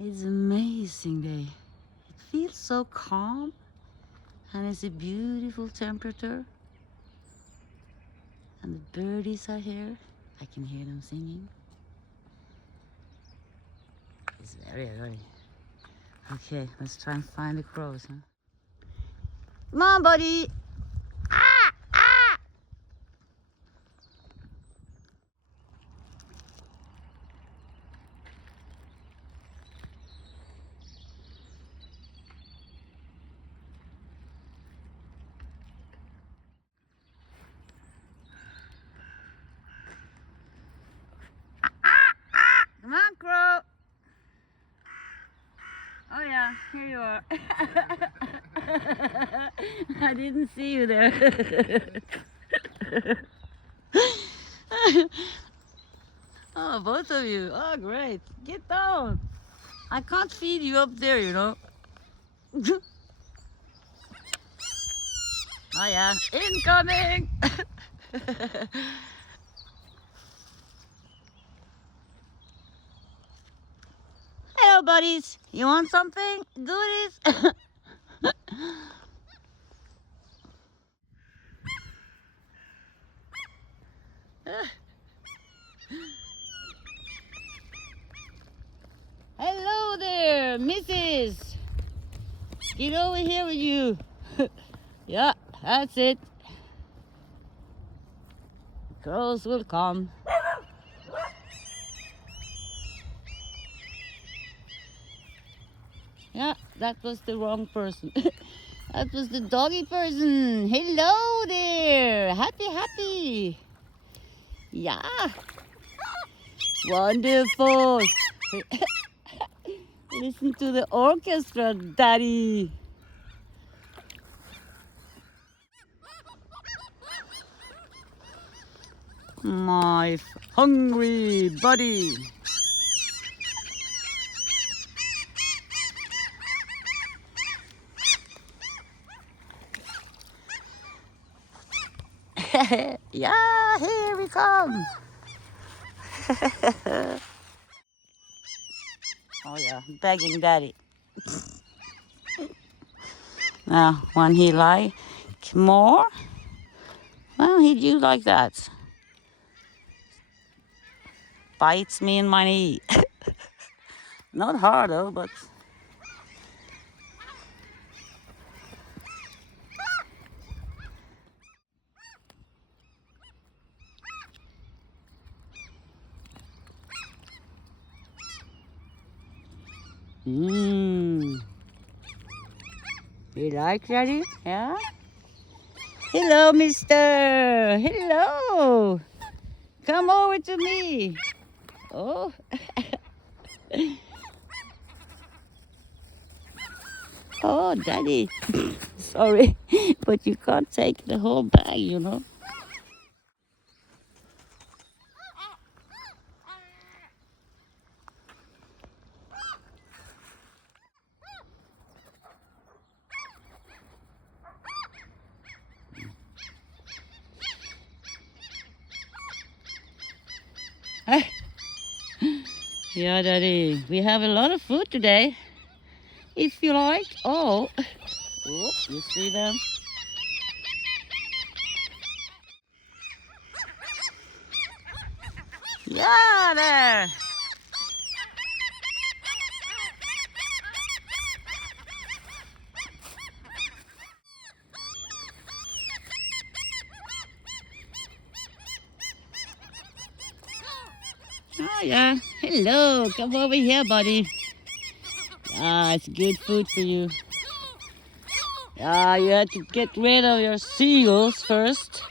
It's amazing day. It feels so calm and it's a beautiful temperature. And the birdies are here. I can hear them singing. It's very early. Okay, let's try and find the crows, huh? Come on, buddy! Ah! Ah! Come on, crow! Oh yeah, here you are. I didn't see you there. Oh, both of you. Oh, great. Get down. I can't feed you up there, you know. Oh yeah, incoming! Hello, buddies. You want something? Goodies? Hello there, Mrs. Get over here with you. Yeah, that's it. Crows will come. Yeah, that was the wrong person. That was the doggy person. Hello there. Happy. Yeah. Wonderful. Listen to the orchestra, Daddy. My hungry buddy. Yeah, here we come. Oh yeah, begging Daddy. Now, when he like more, well, he do like that. Bites me in my knee. Not hard though, but. You like Daddy? Yeah? Hello, mister. Hello. Come over to me. Oh. Oh, Daddy. Sorry, but you can't take the whole bag, you know. Yeah, Daddy, we have a lot of food today. If you like. Oh, you see them? Yeah, there. Oh yeah, hello, come over here, buddy. Ah, it's good food for you. Ah, you had to get rid of your seagulls first.